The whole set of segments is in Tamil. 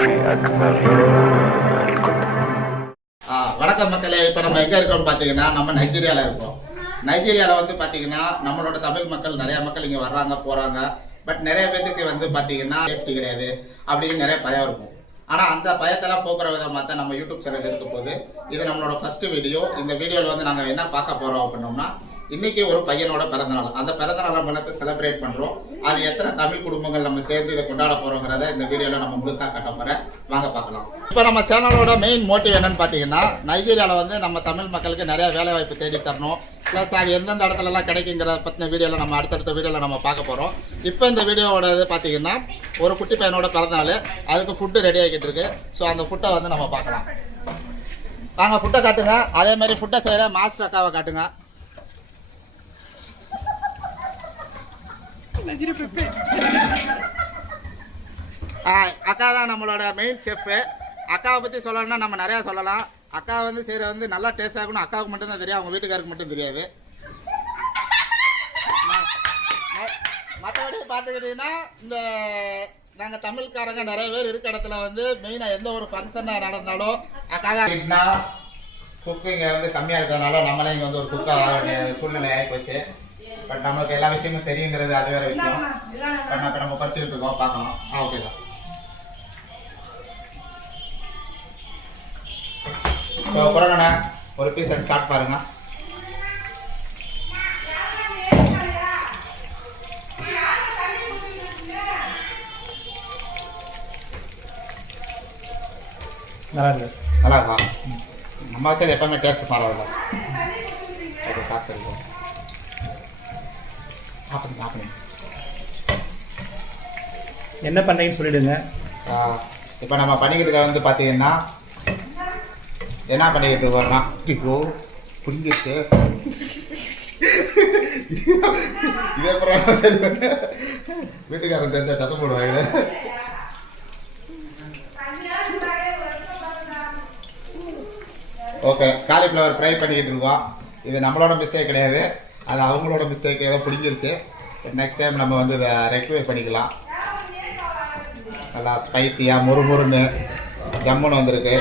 வணக்கம் மக்களே. இப்போ நம்ம எங்கே இருக்கோம்னு பார்த்தீங்கன்னா நம்ம நைஜீரியாவில் இருக்கோம். நைஜீரியாவில் வந்து பார்த்தீங்கன்னா நம்மளோட தமிழ் மக்கள் நிறைய மக்கள் இங்கே வர்றாங்க போகிறாங்க. பட் நிறைய பேருக்கு வந்து பார்த்தீங்கன்னா சேஃப்டி கிடையாது அப்படின்னு நிறைய பயம் இருக்கும். ஆனால் அந்த பயத்தெல்லாம் போக்குற விதமாக தான் நம்ம யூடியூப் சேனல் இருக்க போது. இது நம்மளோட ஃபஸ்ட்டு வீடியோ. இந்த வீடியோவில் வந்து நாங்கள் என்ன பார்க்க போகிறோம் அப்படின்னோம்னா, இன்றைக்கி ஒரு பையனோட பிறந்தநாள். அந்த பிறந்தநாள் நம்மளுக்கு செலிப்ரேட் பண்ணுறோம். அது எத்தனை தமிழ் குடும்பங்கள் நம்ம சேர்ந்து இதை கொண்டாட போகிறோங்கிறத இந்த வீடியோவில் நம்ம முழுசாக கட்ட போகிறேன். வாங்க பார்க்கலாம். இப்போ நம்ம சேனலோட மெயின் மோட்டிவ் என்னன்னு பார்த்தீங்கன்னா, நைஜீரியாவில் வந்து நம்ம தமிழ் மக்களுக்கு நிறைய வேலை வாய்ப்பு தேடி தரணும். ப்ளஸ் அது எந்தெந்த இடத்துலலாம் கிடைக்குங்கிற பற்றின வீடியோவில் நம்ம அடுத்தடுத்த வீடியோவில் நம்ம பார்க்க போகிறோம். இப்போ இந்த வீடியோவோட இது பார்த்தீங்கன்னா, ஒரு குட்டி பையனோட பிறந்தநாள். அதுக்கு ஃபுட்டு ரெடி ஆகிக்கிட்டு இருக்கு. ஸோ அந்த ஃபுட்டை வந்து நம்ம பார்க்கலாம். வாங்க ஃபுட்டை காட்டுங்க. அதேமாதிரி ஃபுட்டை செய்கிற மாஸ்டர் அக்காவை காட்டுங்க. அக்கா தான் நம்மளோட மெயின் செஃப்பு. அக்காவை பற்றி சொல்லணும்னா நம்ம நிறையா சொல்லலாம். அக்கா வந்து செய்கிற வந்து நல்லா டேஸ்ட் ஆகணும். அக்காவுக்கு மட்டும்தான் தெரியும், அவங்க வீட்டுக்காருக்கு மட்டும் தெரியாது. மற்றபடி பார்த்துக்கிட்டிங்கன்னா, இந்த நாங்கள் தமிழ்காரங்க நிறைய பேர் இருக்க இடத்துல வந்து மெயினாக எந்த ஒரு ஃபங்க்ஷனாக நடந்தாலும் அக்கா தான். குக்கிங்க வந்து கம்மியாக இருக்கிறதுனால நம்மளே இங்கே வந்து ஒரு குக்காக ஆக வேண்டிய சூழ்நிலை ஆகி போச்சு. பட் நம்மளுக்கு எல்லா விஷயமும் தெரியுங்கிறது அது வேறு விஷயம். பட் இப்போ நம்ம படிச்சுட்டு இருக்கோம், பார்க்கலாம். ஓகே தான். இப்போ குரங்கண்ணா ஒரு பீஸ் எடுத்து சாப்பிட்டு பாருங்க. நல்லா இருக்கா? நம்ம வச்சது எப்பவுமே டேஸ்ட் பரவாயில்ல. ஓகே, சாப்பிட்டு என்ன பண்ணீங்கன்னு சொல்லிடுங்க. இப்போ நம்ம பண்ணிக்கிட்டு வந்து பார்த்தீங்கன்னா என்ன பண்ணிக்கிட்டு இருக்கோம்னா, இப்போ புரிஞ்சிச்சு இதே அப்புறம் சரி பண்ண வீட்டுக்காரன் தெரிஞ்ச சத்தம் போடுவாங்க. ஓகே, காலிஃப்ளவர் ஃப்ரை பண்ணிக்கிட்டு இருக்கோம். இது நம்மளோட மிஸ்டேக் கிடையாது, அது அவங்களோட மிஸ்டேக். ஏதோ பிடிச்சிருச்சு. நெக்ஸ்ட் டைம் நம்ம வந்து இதை ரெக்டிஃபை பண்ணிக்கலாம். நல்லா ஸ்பைஸியாக முறுமுறுன்னு ஜம்முன்னு வந்திருக்கு.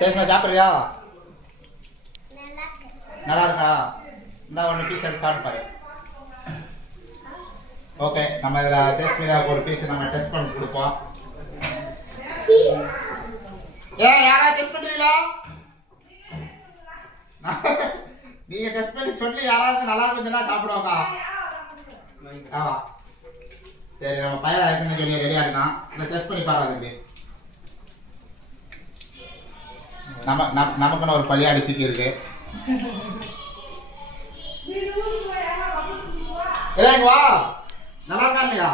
சரிம்மா, சாப்பிட்றியா? நல்லா இருக்கா? இந்த ஒன்று பீஸ் எடுத்து சாப்பிட்டு. ஓகே, நம்ம இதில் டேஸ்ட் மீதாக ஒரு பீஸ் நம்ம டெஸ்ட் பண்ணி கொடுப்போம். யாராவது டெஸ்ட் பண்ணுறீங்களா? நீங்கள் டெஸ்ட் பண்ணி சொல்லி யாராவது நல்லா இருக்குதுன்னா சாப்பிடுவாங்க. ஆமாம், சரி. நம்ம பையன் இருக்குன்னு சொல்லி ரெடியாக இருக்கான். இந்த டெஸ்ட் பண்ணி பாருங்க. நமக்குன்னு ஒரு பள்ளியாடி சிக்கி இருக்கு. வா, நல்லா இருக்கா இல்லையா?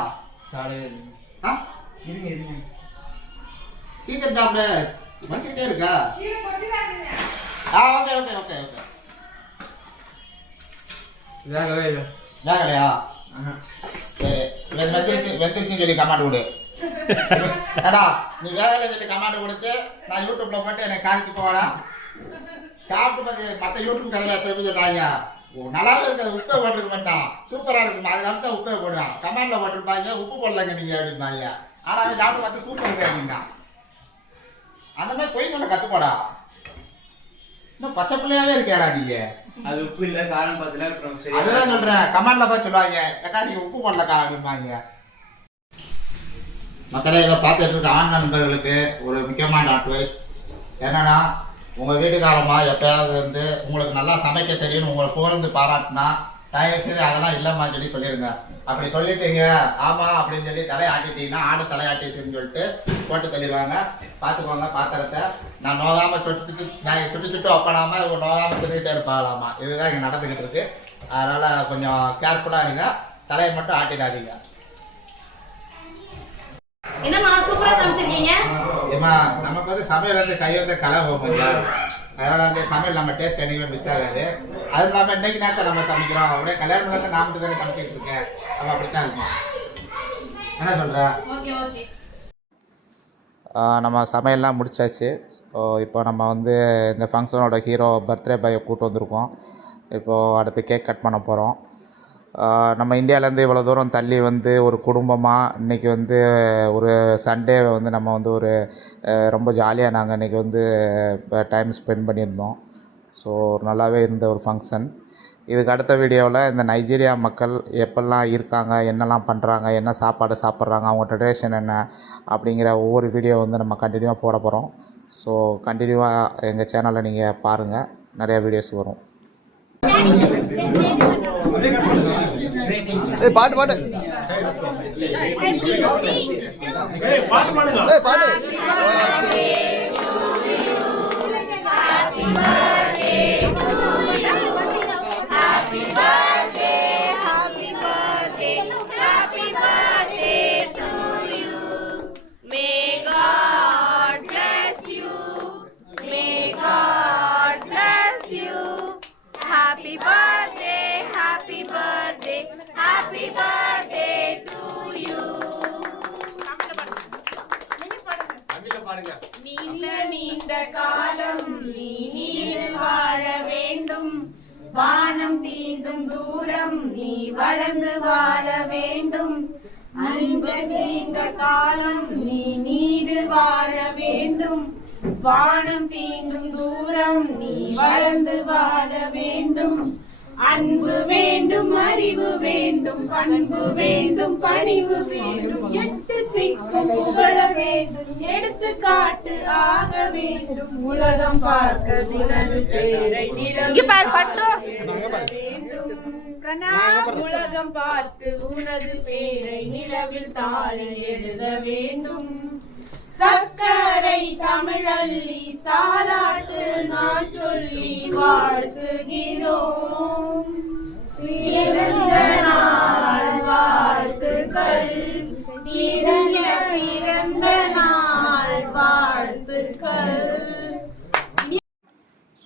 சீக்கிரம் சாப்பிடு, வச்சுக்கிட்டே இருக்கா? Okay okay okay okay. வேகலையா? சரி, வெந்துருச்சுன்னு சொல்லி கமாண்ட் கொடு. ஏடா, நீ வேகலை சொல்லி கமாண்ட் கொடுத்து நான் யூடியூப்ல போட்டு எனக்கு காணிக்கு போவேடா. சாப்பிட்டு பார்த்து மற்ற யூடியூப் கரையில் திருப்பி சொல்கிறாங்க, நல்லாவே இருக்காது, உப்பை போட்டிருக்க மாட்டான், சூப்பராக இருக்குமா, அதுக்கு தான் உப்பை போடுவான். கமாண்டில் போட்டிருப்பாங்க உப்பு போடலைங்க நீங்கள் அப்படிம்பாங்க. ஆனால் அவன் சாப்பிட்டு பார்த்து சூப்பர் இருக்கு அப்படின்னா. அந்த மாதிரி பொய் சொல்ல கற்றுப்போடா. இன்னும் பச்சை பிள்ளையாவே இருக்கேடா நீங்கள். அது உப்பு இல்லை, காரம் பார்த்துல. அதுதான் சொல்கிறேன், கமாண்டில் போய் சொல்லுவாங்க, அக்கா நீங்கள் உப்பு போடலக்கா அப்படிம்பாங்க. மக்களே, இதை பார்த்துட்டு இருக்க ஆண் நண்பர்களுக்கு ஒரு முக்கியமான அட்வைஸ் என்னென்னா, உங்கள் வீட்டுக்காரம்மா எப்போயாவது வந்து உங்களுக்கு நல்லா சமைக்க தெரியும்னு உங்களை புகழ்ந்து பாராட்டினா தயவு செய்து அதெல்லாம் இல்லைம்மா சொல்லி சொல்லிடுங்க. அப்படி சொல்லிட்டீங்க ஆமாம் அப்படின்னு சொல்லி தலையாட்டிட்டீங்கன்னா ஆடு தலையாட்டிச்சுன்னு சொல்லிட்டு போட்டு தள்ளிடுவாங்க. பார்த்துக்கோங்க பாத்திரத்தை. நான் நோகாமல் நான் சுட்டு ஒப்பனாமல் இவங்க நோகாமல் தின்னுகிட்டே இருப்பாங்களாமா. இதுதான் இங்கே நடந்துக்கிட்டு இருக்கு. அதனால் கொஞ்சம் கேர்ஃபுல்லாக இருங்க, தலையை மட்டும் ஆட்டிடாதீங்க. என்னம்மா சூப்பரா சமைச்சிருக்கீங்க? ஏமா நமக்கு வந்து சமையல் வந்து கை வந்து கலை போகும். அதனால வந்து சமையல் நம்ம டேஸ்ட் என்னைக்குமே மிஸ் ஆகாது. அது இல்லாமல் இன்னைக்கு நேரத்தை நம்ம சமைக்கிறோம். அப்படியே கல்யாணம் பண்ணி நான் மட்டும் தானே சமைச்சிட்டு இருக்கேன். அப்போ அப்படித்தான் இருக்கும். என்ன சொல்ற? நம்ம சமையல்லாம் முடிச்சாச்சு. ஸோ இப்போ நம்ம வந்து இந்த ஃபங்க்ஷனோட ஹீரோ பர்த்டே பாயை கூப்பிட்டு வந்திருக்கோம். இப்போது அடுத்து கேக் கட் பண்ண போகிறோம். நம்ம இந்தியாவிலேருந்து இவ்வளோ தூரம் தள்ளி வந்து ஒரு குடும்பமாக இன்றைக்கி வந்து ஒரு சண்டே வந்து நம்ம வந்து ஒரு ரொம்ப ஜாலியாக நாங்கள் இன்றைக்கி வந்து டைம் ஸ்பெண்ட் பண்ணியிருந்தோம். ஸோ நல்லாவே இருந்த ஒரு ஃபங்க்ஷன். இதுக்கு அடுத்த வீடியோவில் இந்த நைஜீரியா மக்கள் எப்படிலாம் இருக்காங்க, என்னெல்லாம் பண்ணுறாங்க, என்ன சாப்பாடு சாப்பிட்றாங்க, அவங்க ட்ரெடிஷன் என்ன அப்படிங்கிற ஒவ்வொரு வீடியோ வந்து நம்ம கண்டினியூவாக போட போகிறோம். ஸோ கண்டினியூவாக எங்கள் சேனலில் நீங்கள் பாருங்கள், நிறையா வீடியோஸ் வரும். பாட்டு பாட்டு பாட்டு நீண்ட காலம் நீ நீடு வாழ வேண்டும். வானம் தீண்டும் தூரம் நீ வளர்ந்து வாழ வேண்டும். அன்பு நீண்ட காலம் நீ நீடு வாழ வேண்டும். வானம் தீண்டும் தூரம் நீ வளர்ந்து வாழ வேண்டும். அன்பு வேண்டும், அறிவு வேண்டும், பண்பு வேண்டும், பணிவு வேண்டும். எட்டு திக்கும் புகழ வேண்டும், எடுத்துக்காட்டு ஆக வேண்டும். உலகம் பார்க்க உனது பேரை உலகம் பார்த்து உனது பேரை நிலவில் தாளில் எழுத வேண்டும். சக்கரை தமிழல்லி தாலாட்டு நான் சொல்லி வாழ்த்துகிறோம். பிறந்த நாள் வாழ்த்துக்கள், பிறந்த நாள் வாழ்த்துக்கள்.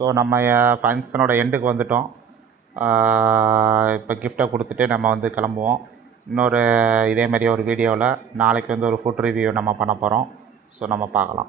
ஸோ நம்ம ஃபங்க்ஷனோட எண்டுக்கு வந்துட்டோம். இப்போ கிஃப்டை கொடுத்துட்டு நம்ம வந்து கிளம்புவோம். இன்னொரு இதே மாதிரி ஒரு வீடியோவில் நாளைக்கு வந்து ஒரு ஃபுட் ரிவ்யூ நம்ம பண்ண போகிறோம். ஸோ நம்ம பார்க்கலாம்.